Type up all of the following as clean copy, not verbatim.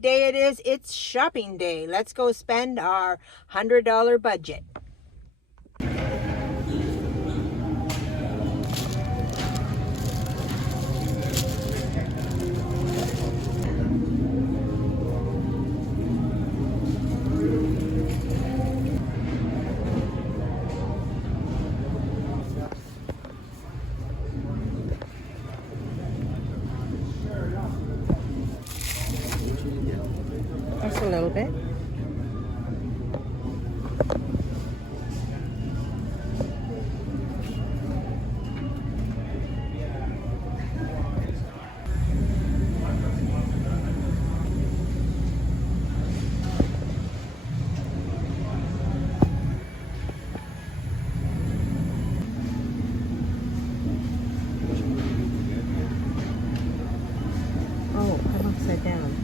day it is. It's shopping day. Let's go spend our $100 budget. Just a little bit. Oh, I'm upside down.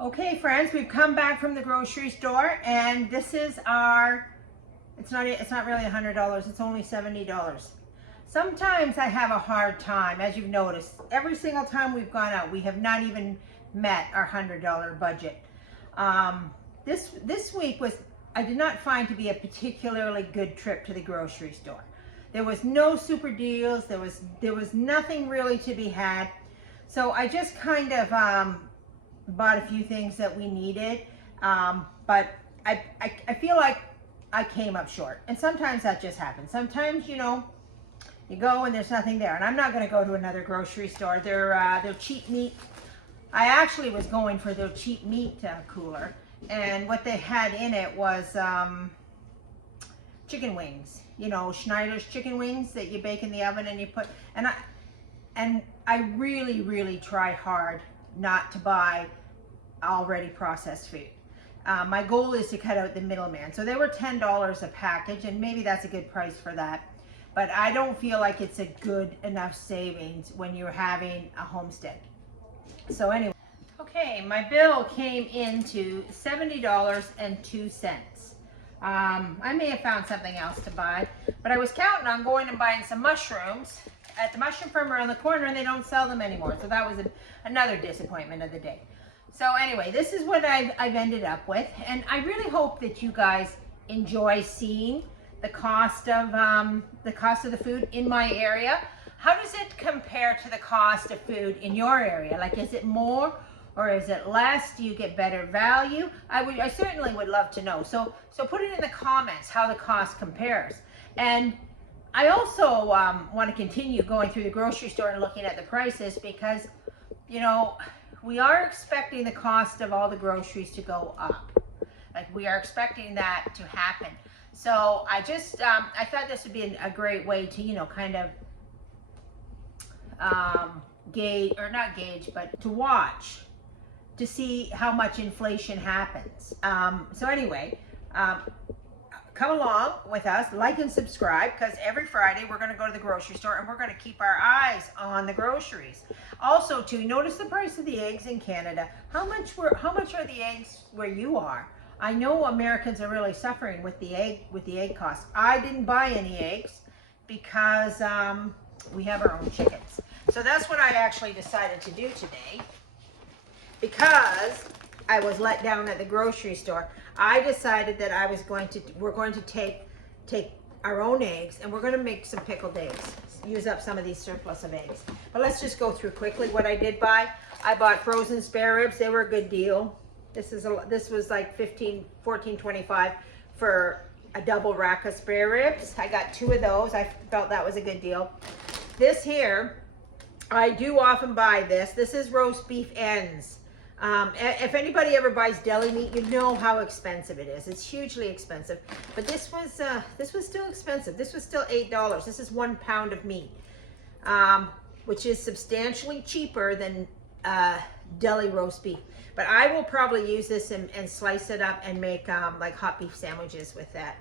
Okay, friends, we've come back from the grocery store, and this is our, it's not really $100, it's only $70. Sometimes I have a hard time, as you've noticed. Every single time we've gone out, we have not even met our $100 budget. This week I did not find to be a particularly good trip to the grocery store. There was no super deals, there was nothing really to be had. So I just kind of bought a few things that we needed, but I feel like I came up short, and sometimes that just happens. Sometimes, you know, you go and there's nothing there, and I'm not going to go to another grocery store. They're cheap meat. I actually was going for their cheap meat cooler, and what they had in it was chicken wings, you know, Schneider's chicken wings that you bake in the oven and you put, and I really try hard not to buy already processed food. My goal is to cut out the middleman. So they were $10 a package, and maybe that's a good price for that. But I don't feel like it's a good enough savings when you're having a homestead. So anyway, okay, my bill came into $70.02. I may have found something else to buy, but I was counting on going and buying some mushrooms at the mushroom farm around the corner, and they don't sell them anymore. So that was another disappointment of the day. So anyway, this is what I've ended up with, and I really hope that you guys enjoy seeing the cost of the food in my area. How does it compare to the cost of food in your area? Like, is it more or is it less? Do you get better value? I certainly would love to know. So put it in the comments how the cost compares. And I also want to continue going through the grocery store and looking at the prices, because, you know, we are expecting the cost of all the groceries to go up. Like, we are expecting that to happen. So I just, I thought this would be a great way to, you know, kind of gauge, or not gauge, but to watch, to see how much inflation happens. So anyway, come along with us, like and subscribe, because every Friday we're going to go to the grocery store and we're going to keep our eyes on the groceries. Also, too, notice the price of the eggs in Canada. How much are the eggs where you are? I know Americans are really suffering with the egg costs. I didn't buy any eggs because we have our own chickens. So that's what I actually decided to do today, because I was let down at the grocery store. I decided that we're going to take our own eggs, and we're going to make some pickled eggs. Use up some of these surplus of eggs. But let's just go through quickly what I did buy. I bought frozen spare ribs. They were a good deal. This was like $14.25 for a double rack of spare ribs. I got 2 of those. I felt that was a good deal. This here, I do often buy this. This is roast beef ends. If anybody ever buys deli meat, you know how expensive it is. It's hugely expensive. But this was still expensive. This was still $8. This is 1 pound of meat, which is substantially cheaper than deli roast beef. But I will probably use this and slice it up and make like hot beef sandwiches with that.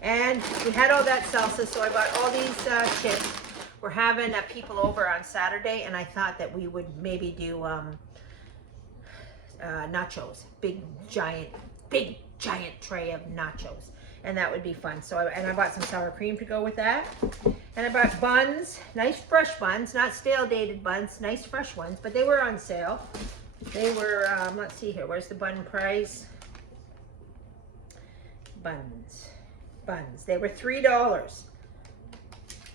And we had all that salsa, so I bought all these chips. We're having people over on Saturday, and I thought that we would maybe do nachos, big giant tray of nachos, and that would be fun. So I bought some sour cream to go with that, and I bought buns, nice fresh buns, not stale dated buns, nice fresh ones, but they were on sale. They were let's see here, where's the bun price? Buns, they were $3,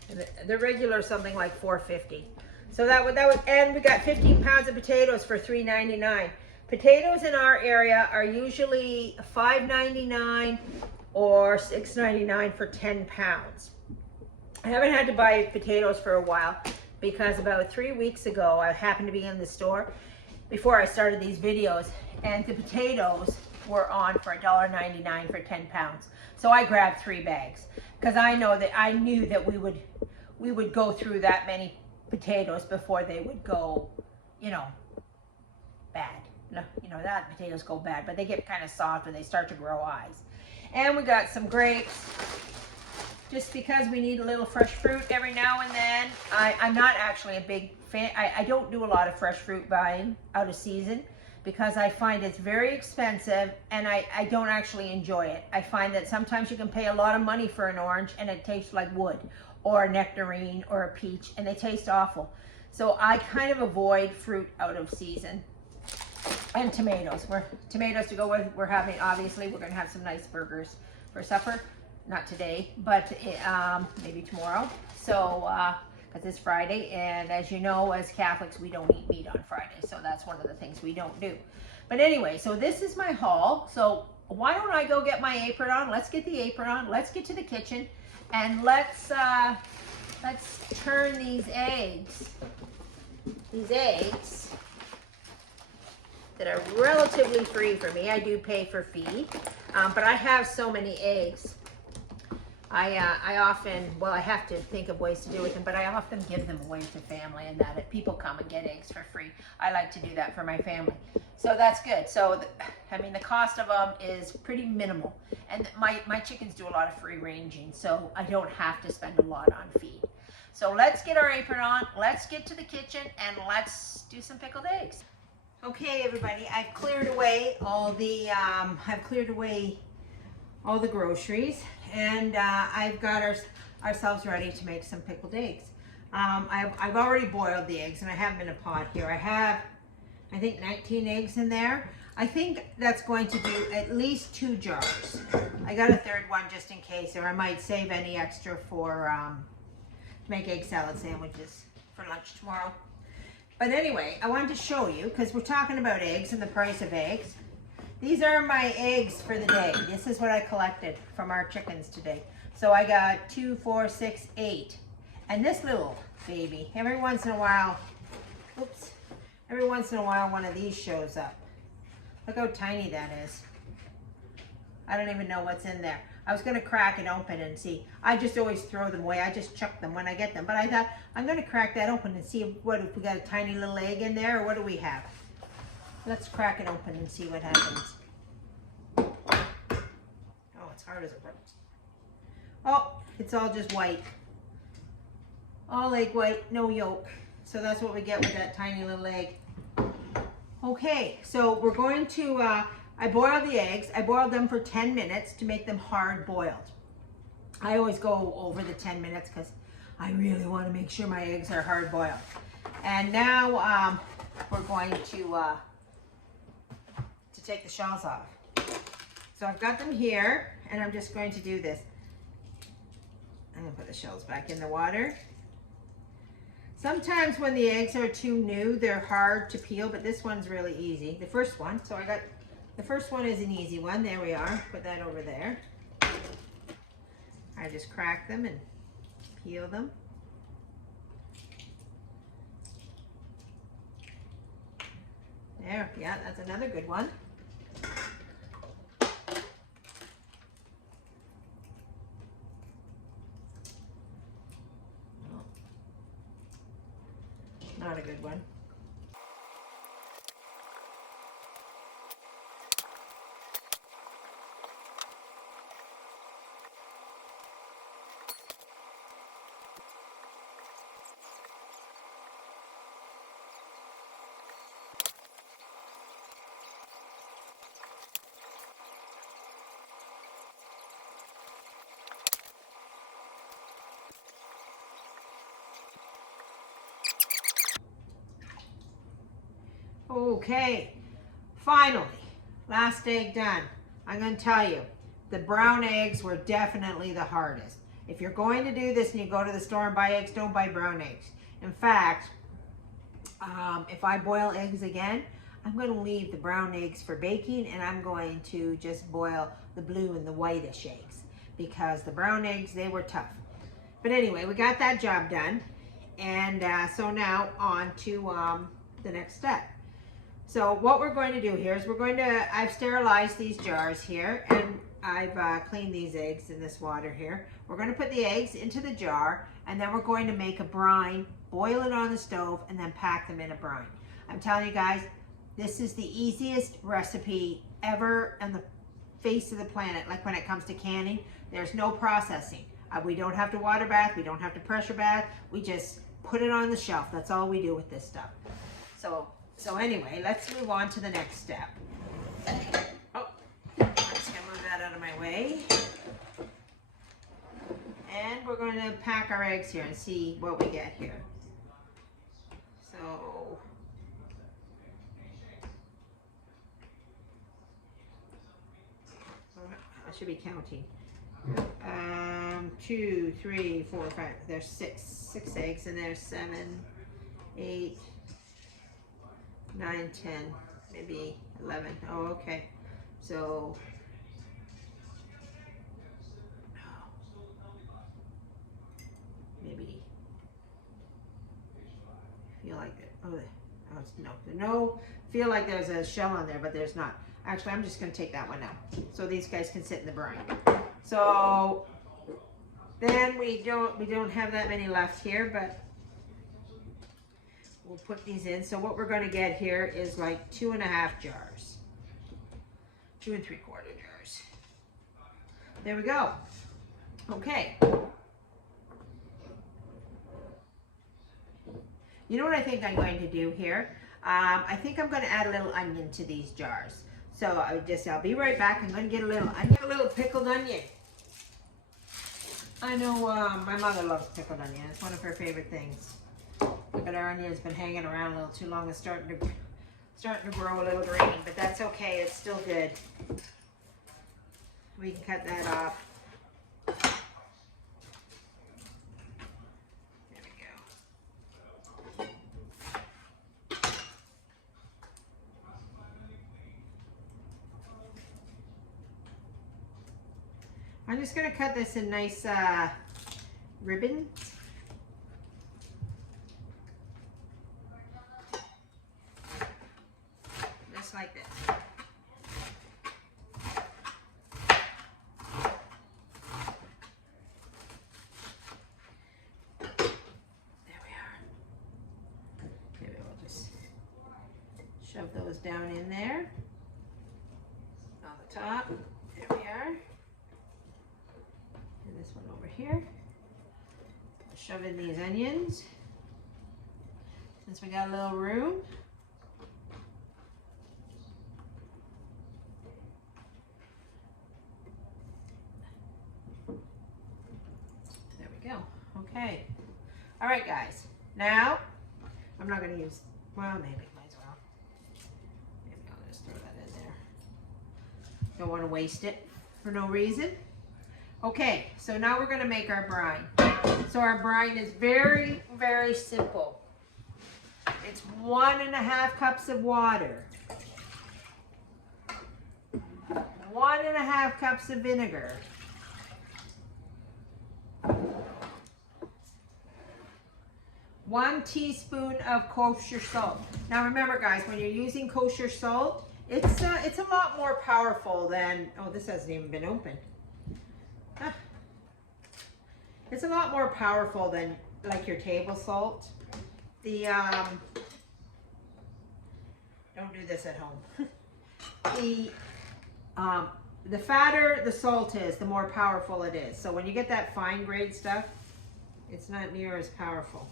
and the regular is something like $4.50. So that was, and we got 15 pounds of potatoes for $3.99. Potatoes in our area are usually $5.99 or $6.99 for 10 pounds. I haven't had to buy potatoes for a while because about 3 weeks ago, I happened to be in the store before I started these videos, and the potatoes were on for $1.99 for 10 pounds. So I grabbed 3 bags because I knew that we would go through that many potatoes before they would go, you know, bad. No, you know, that potatoes go bad, but they get kind of soft and they start to grow eyes. And we got some grapes, just because we need a little fresh fruit every now and then. I'm not actually a big fan. I don't do a lot of fresh fruit buying out of season because I find it's very expensive and I don't actually enjoy it. I find that sometimes you can pay a lot of money for an orange and it tastes like wood, or a nectarine or a peach, and they taste awful. So I kind of avoid fruit out of season. And tomatoes. Tomatoes to go with. Obviously, we're going to have some nice burgers for supper. Not today, but maybe tomorrow. So, because it's Friday, and as you know, as Catholics, we don't eat meat on Friday. So that's one of the things we don't do. But anyway, so this is my haul. So why don't I go get my apron on? Let's get the apron on. Let's get to the kitchen, and let's turn these eggs. That are relatively free for me. I do pay for feed, but I have so many eggs. I often, well, I have to think of ways to do with them, but I often give them away to family, and that if people come and get eggs for free, I like to do that for my family. So that's good. So, I mean, the cost of them is pretty minimal, and my chickens do a lot of free ranging, so I don't have to spend a lot on feed. So let's get our apron on, let's get to the kitchen, and let's do some pickled eggs. Okay, everybody, I've cleared away all the groceries, and I've got ourselves ready to make some pickled eggs. I've already boiled the eggs, and I have them in a pot here. I have, I think, 19 eggs in there. I think that's going to do at least 2 jars. I got a third one just in case, or I might save any extra for to make egg salad sandwiches for lunch tomorrow. But anyway, I wanted to show you, because we're talking about eggs and the price of eggs. These are my eggs for the day. This is what I collected from our chickens today. So I got 2, 4, 6, 8. And this little baby, every once in a while one of these shows up. Look how tiny that is. I don't even know what's in there. I was going to crack it open and see. I just always throw them away. I just chuck them when I get them. But I thought, I'm going to crack that open and see if we got a tiny little egg in there, or what do we have? Let's crack it open and see what happens. Oh, it's hard as a brick. Oh, it's all just white. All egg white, no yolk. So that's what we get with that tiny little egg. Okay, so we're going to... I boiled the eggs. I boiled them for 10 minutes to make them hard boiled. I always go over the 10 minutes because I really want to make sure my eggs are hard boiled. And now we're going to take the shells off. So I've got them here, and I'm just going to do this. I'm going to put the shells back in the water. Sometimes when the eggs are too new, they're hard to peel, but this one's really easy. The first one, so I got... The first one is an easy one. There we are. Put that over there. I just crack them and peel them. Yeah, that's another good one. Not a good one. Okay, finally, last egg done. I'm going to tell you, the brown eggs were definitely the hardest. If you're going to do this and you go to the store and buy eggs, don't buy brown eggs. In fact, if I boil eggs again, I'm going to leave the brown eggs for baking, and I'm going to just boil the blue and the whitish eggs, because the brown eggs, they were tough. But anyway, we got that job done, and so now on to the next step. So what we're going to do here is I've sterilized these jars here, and I've cleaned these eggs in this water here. We're going to put the eggs into the jar, and then we're going to make a brine, boil it on the stove, and then pack them in a brine. I'm telling you guys, this is the easiest recipe ever on the face of the planet. Like when it comes to canning, there's no processing. We don't have to water bath, we don't have to pressure bath, we just put it on the shelf. That's all we do with this stuff. So anyway, let's move on to the next step. Oh, let's move that out of my way. And we're going to pack our eggs here and see what we get here. So, I should be counting. 2, 3, 4, 5. There's six eggs, and there's 7, 8, 9, 10, maybe 11. Oh, okay. So maybe feel like it. Oh, no. Feel like there's a shell on there, but there's not. Actually, I'm just going to take that one out, so these guys can sit in the brine. So then we don't have that many left here, but we'll put these in. So what we're going to get here is like 2.5 jars. 2 3/4 jars. There we go. Okay. You know what I think I'm going to do here? I think I'm going to add a little onion to these jars. So I'll be right back. I'm going to get a little pickled onion. I know my mother loves pickled onion. It's one of her favorite things. But our onion's been hanging around a little too long. It's starting to grow a little green, but that's okay. It's still good. We can cut that off. There we go. I'm just going to cut this in nice ribbons. Just like this. There we are. Maybe we'll just shove those down in there on the top. There we are. And this one over here. I'll shove in these onions since we got a little room. There we go. Okay. All right, guys. Now, I'm not going to use, well, maybe, might as well. Maybe I'll just throw that in there. Don't want to waste it for no reason. Okay, so now we're going to make our brine. So our brine is very, very simple. It's 1.5 cups of water, 1.5 cups of vinegar, 1 1 teaspoon of kosher salt. Now remember guys, when you're using kosher salt, it's a lot more powerful than, oh, this hasn't even been opened. It's a lot more powerful than like your table salt. The, don't do this at home. The fatter the salt is, the more powerful it is. So when you get that fine grade stuff, it's not near as powerful.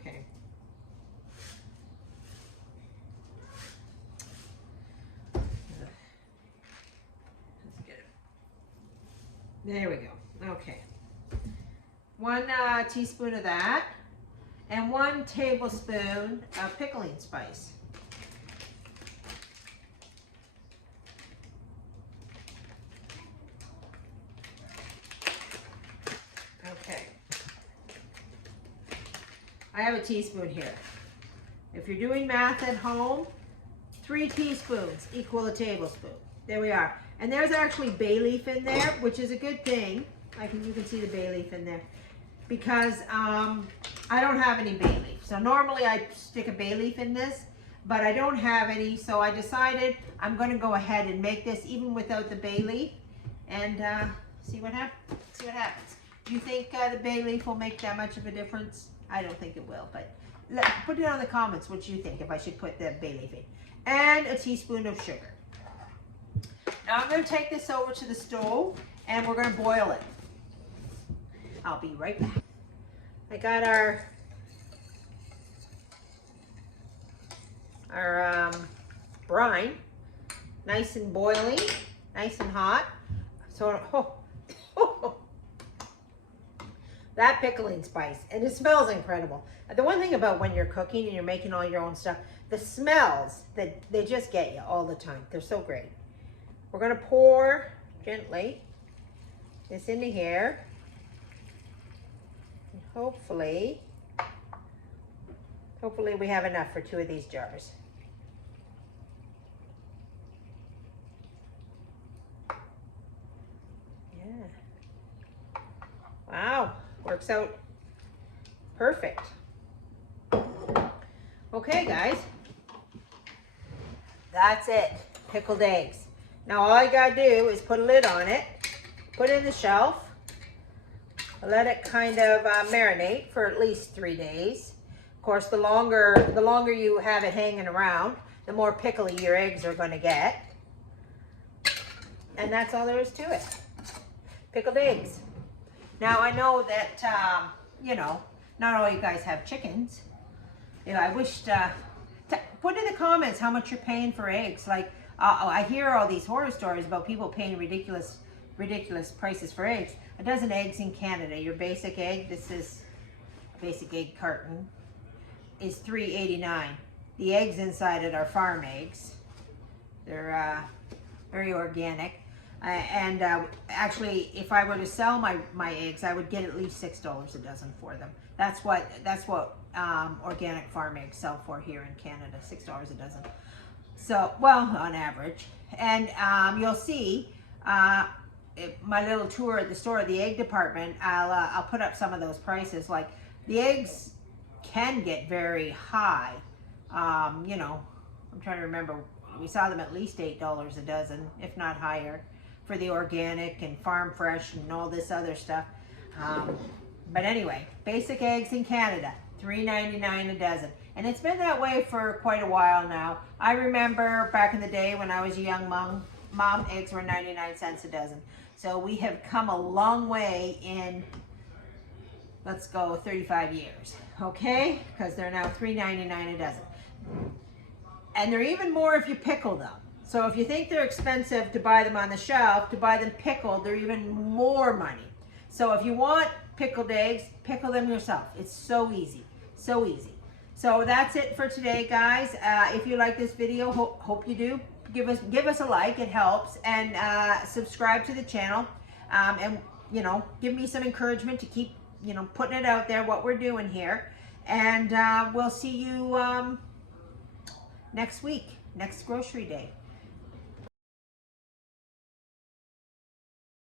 Okay. Let's get it. There we go. Okay. 1 teaspoon of that, and 1 tablespoon of pickling spice. Okay. I have a teaspoon here. If you're doing math at home, 3 teaspoons equal a tablespoon. There we are. And there's actually bay leaf in there, which is a good thing. You can see the bay leaf in there. Because I don't have any bay leaf. So normally I stick a bay leaf in this, but I don't have any. So I decided I'm going to go ahead and make this even without the bay leaf, and see what happens. Do you think the bay leaf will make that much of a difference? I don't think it will, but put it on the comments what you think if I should put the bay leaf in. And a teaspoon of sugar. Now I'm going to take this over to the stove and we're going to boil it. I'll be right back. I got our brine nice and boiling, nice and hot. So, that pickling spice, and it smells incredible. The one thing about when you're cooking and you're making all your own stuff, the smells, they just get you all the time. They're so great. We're gonna pour gently this into here. And hopefully we have enough for 2 of these jars. Yeah. Wow, works out perfect. Okay guys, that's it, pickled eggs. Now all you gotta do is put a lid on it, put it in the shelf, let it kind of marinate for at least 3 days. Of course, the longer you have it hanging around, the more pickly your eggs are gonna get. And that's all there is to it. Pickled eggs. Now I know that, you know, not all you guys have chickens. You know, I wish put in the comments how much you're paying for eggs. Like, I hear all these horror stories about people paying ridiculous prices for eggs. A dozen eggs in Canada, your basic egg, this is a basic egg carton, is $3.89. The eggs inside it are farm eggs. They're very organic. And actually, if I were to sell my eggs, I would get at least $6 a dozen for them. That's what organic farm eggs sell for here in Canada, $6 a dozen. So, well, on average. And you'll see my little tour at the store, the egg department. I'll put up some of those prices. Like, the eggs can get very high. You know, I'm trying to remember. We saw them at least $8 a dozen, if not higher, for the organic and farm fresh and all this other stuff. But anyway, basic eggs in Canada, $3.99 a dozen. And it's been that way for quite a while now. I remember back in the day when I was a young mom, eggs were 99 cents a dozen. So we have come a long way in, let's go 35 years, okay? Because they're now $3.99 a dozen. And they're even more if you pickle them. So if you think they're expensive to buy them on the shelf, to buy them pickled, they're even more money. So if you want pickled eggs, pickle them yourself. It's so easy, so easy. So that's it for today, guys. If you like this video, hope you do. Give us a like, it helps, and subscribe to the channel, and you know, give me some encouragement to keep, you know, putting it out there what we're doing here. And we'll see you next week, next grocery day.